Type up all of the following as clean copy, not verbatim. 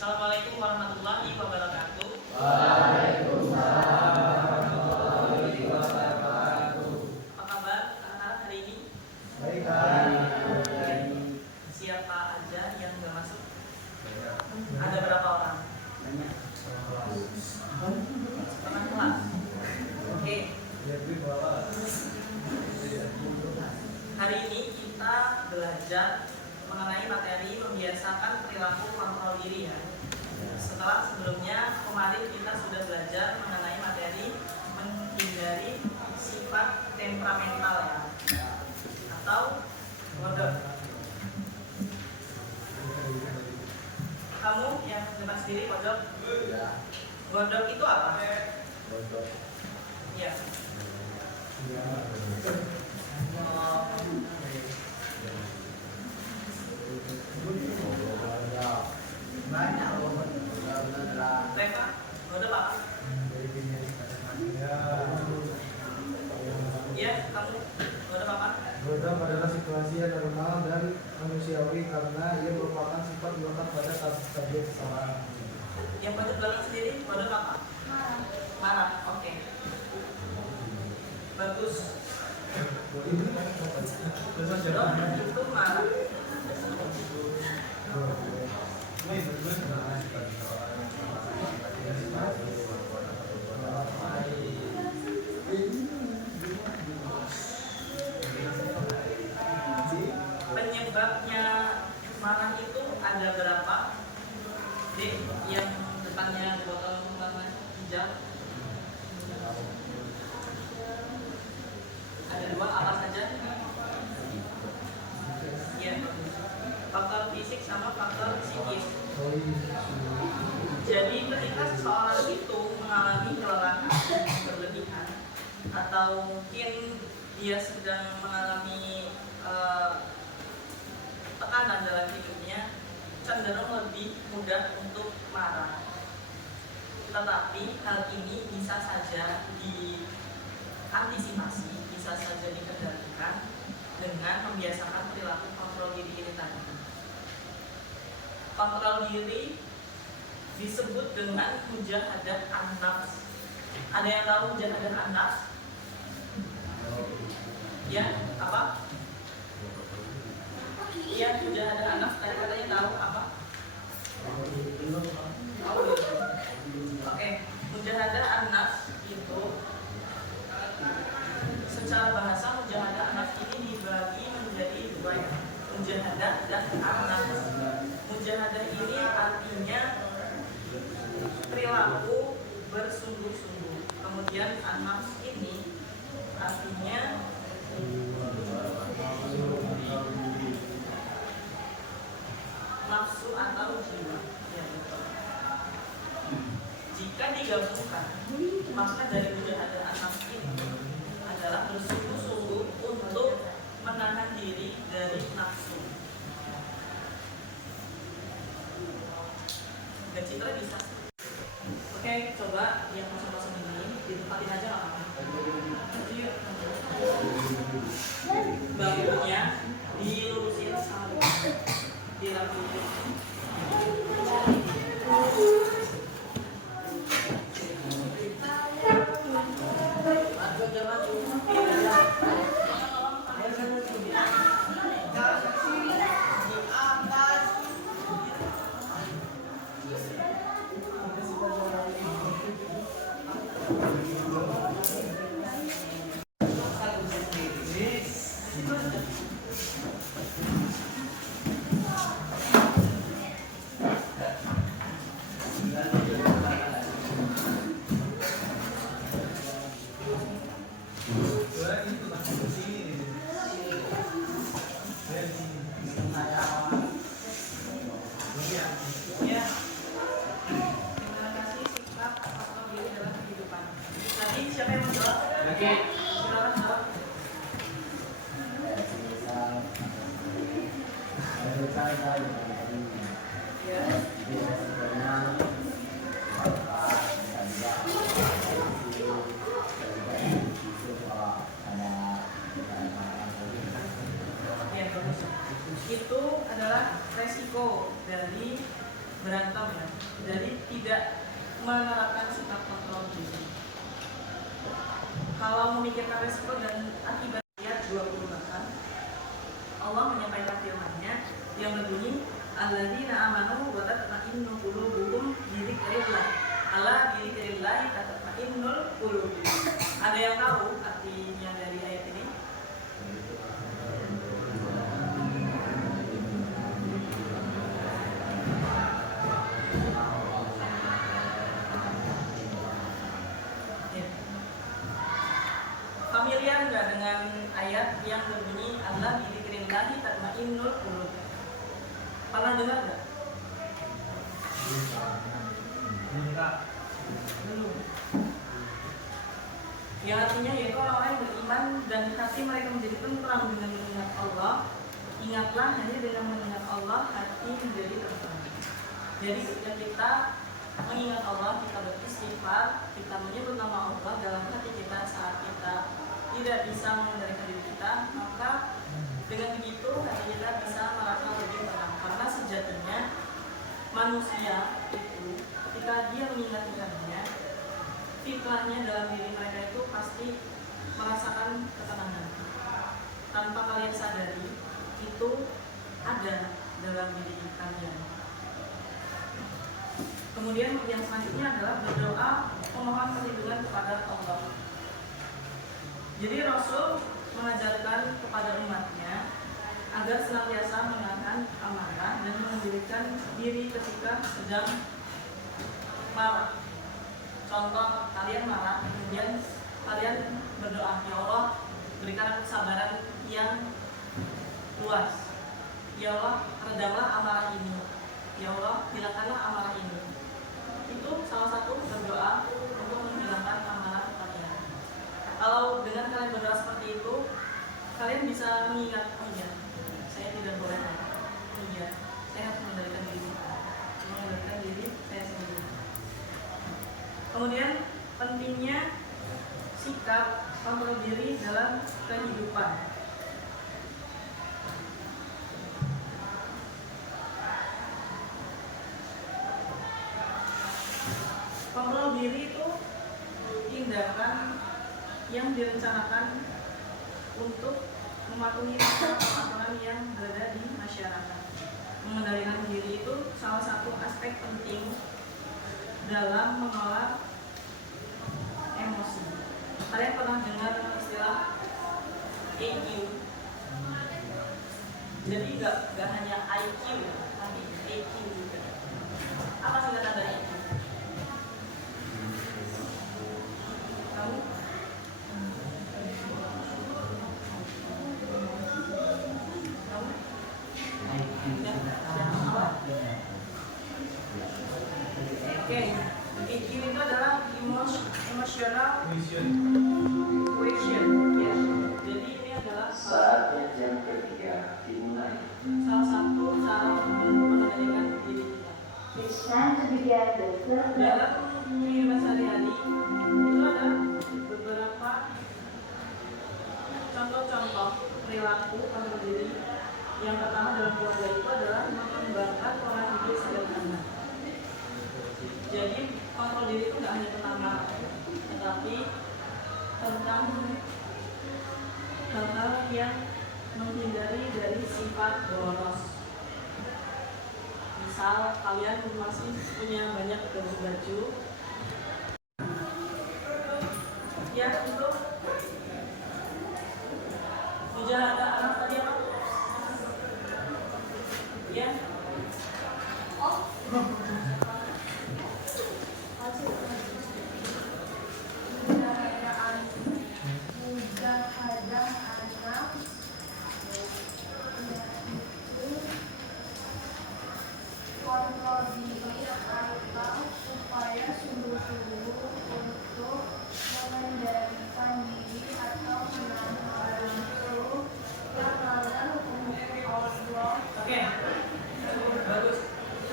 Assalamualaikum warahmatullahi wabarakatuh. Waalaikumsalam warahmatullahi wabarakatuh. Apa kabar anak-anak hari ini? Baik. Siapa aja yang nggak masuk? Ada berapa orang? Setengah kelas. Oke. Hari ini kita belajar mengenai materi membiasakan perilaku kontrol diri ya. Setelah sebelumnya kemarin kita sudah belajar mengenai materi menghindari sifat temperamental ya, atau godok. Kamu yang depan sendiri godok? Godok itu apa? Godok. Ya. Banyak loh. Reva, godok apa? Iya, kamu godok apa? Godok adalah situasi yang normal dan manusiawi karena ia merupakan sifat melekat pada stadium kesalahan. Yang pada belakang sendiri godok apa? Marah. Oke. Bagus. Godok itu marah. Penyebabnya marah itu ada berapa? D, yang depannya botol warna hijau. Ada dua, apa saja? Ya, faktor fisik sama faktor psikis. Jadi ketika seseorang itu mengalami kelelahan berlebihan atau mungkin dia sedang mengalami tekanan dalam hidupnya, cenderung lebih mudah untuk marah. Tetapi hal ini bisa saja diantisipasi, bisa saja dikendalikan dengan membiasakan perilaku kontrol diri ini tadi. Kontrol diri disebut dengan mujahadah an-nafs. Ada yang tahu mujahadah an-nafs? Ya, apa? Iya, mujahadah an-nafs. Katanya tahu apa? Oke, mujahadah an-nafs itu secara bahasa mujahadah an-nafs ini dibagi menjadi dua ya. Mujahadah dan an-nafs. Mujahadah ini artinya perilaku bersungguh-sungguh. Kemudian an-nafs ini artinya nafsu atau jiwa. Ya, betul. Jika digabungkan, maka dari mujahadah an-nafs ini adalah bersungguh-sungguh untuk menahan diri dari nafsu. Dan Citra bisa. Oke, coba yang kosong-kosong ini ditempatin aja nggak apa-apa. Bangkunya dilurusin sama dirapiin. Itu adalah resiko dari berantem ya. menerapkan sikap kontrol diri. Kalau memikirkan resiko dan akibat ayat 28, Allah menyampaikan firman-Nya yang berbunyi alladzina amanu wa tatma'innu qulubuhum bi dzikrillah. Ala bi dzikrillah tatma'innul qulub. Ada yang tahu artinya dari ayat ini? Ya. Familiar nggak dengan ayat yang berbunyi Allah bi dzikrillah tatma'innul qulub? Pernah dengar nggak? Belum. Yang artinya yaitu orang-orang yang beriman dan hati mereka menjadi tentram dengan mengingat Allah. Ingatlah hanya dengan mengingat Allah hati menjadi tentram. Jadi ketika kita mengingat Allah, kita beristighfar, kita menyebut nama Allah dalam hati kita saat kita tidak bisa mengendalikan diri kita, maka dengan begitu hati kita bisa merasa lebih tenang. Karena sejatinya manusia itu ketika dia mengingat Tuhannya, fitrahnya dalam diri mereka itu pasti merasakan ketenangan. Tanpa kalian sadari, itu ada dalam diri kalian. Kemudian yang selanjutnya adalah berdoa memohon perlindungan kepada Allah. Jadi Rasul mengajarkan kepada umatnya agar senantiasa menahan amarah dan mengendalikan diri ketika sedang marah. Contoh, kalian marah, kemudian kalian berdoa, ya Allah berikan aku kesabaran yang luas. Ya Allah redamlah amarah ini. Ya Allah hilangkanlah amarah ini. Itu salah satu berdoa untuk menghilangkan amarah kalian. Kalau dengan kalian berdoa seperti itu, kalian bisa mengingat, oh iya, saya tidak boleh marah. Oh iya, saya harus mengendalikan diri saya sendiri. Kemudian pentingnya sikap kontrol diri dalam kehidupan. Kontrol diri itu tindakan yang direncanakan untuk mematuhi aturan yang berada di masyarakat. Mengendalikan diri itu salah satu aspek penting dalam mengelola emosi. Kalian pernah dengar istilah EQ? Jadi nggak hanya IQ, tapi EQ juga. Apa singkatan dari EQ? Kamu? Oke, EQ itu adalah emotional quotient, ya. Jadi ini adalah Saatnya jam ketiga dimulai. salah satu cara untuk mengendalikan diri kita. It's time to begin the third level. Dalam kehidupan sehari-hari itu ada beberapa contoh-contoh perilaku kontrol diri. Yang pertama dalam keluarga itu adalah mengembangkan pola hidup sederhana. Jadi kontrol diri itu tidak hanya tentang marah, tetapi tentang hal-hal yang menghindari dari sifat boros. Misal kalian masih punya banyak baju, ya untuk mujahadah anak tadi apa? Ya. Kontrol diri atau supaya sungguh-sungguh untuk mengendalikan diri atau menahan nafsu yang melanggar hukum Allah. Oke, bagus.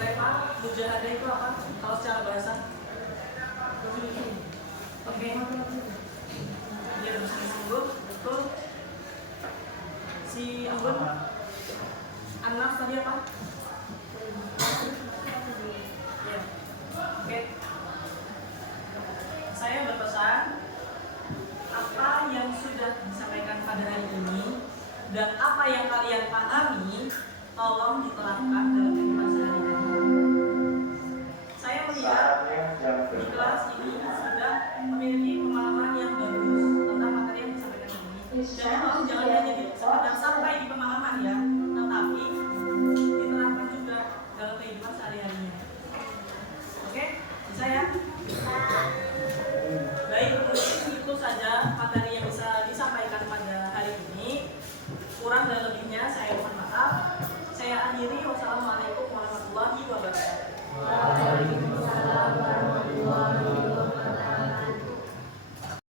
Reva, mujahadah itu apa? Kalau secara bahasa? Oke. Dia bersungguh-sungguh, betul. Si Ambon, Anas tadi apa?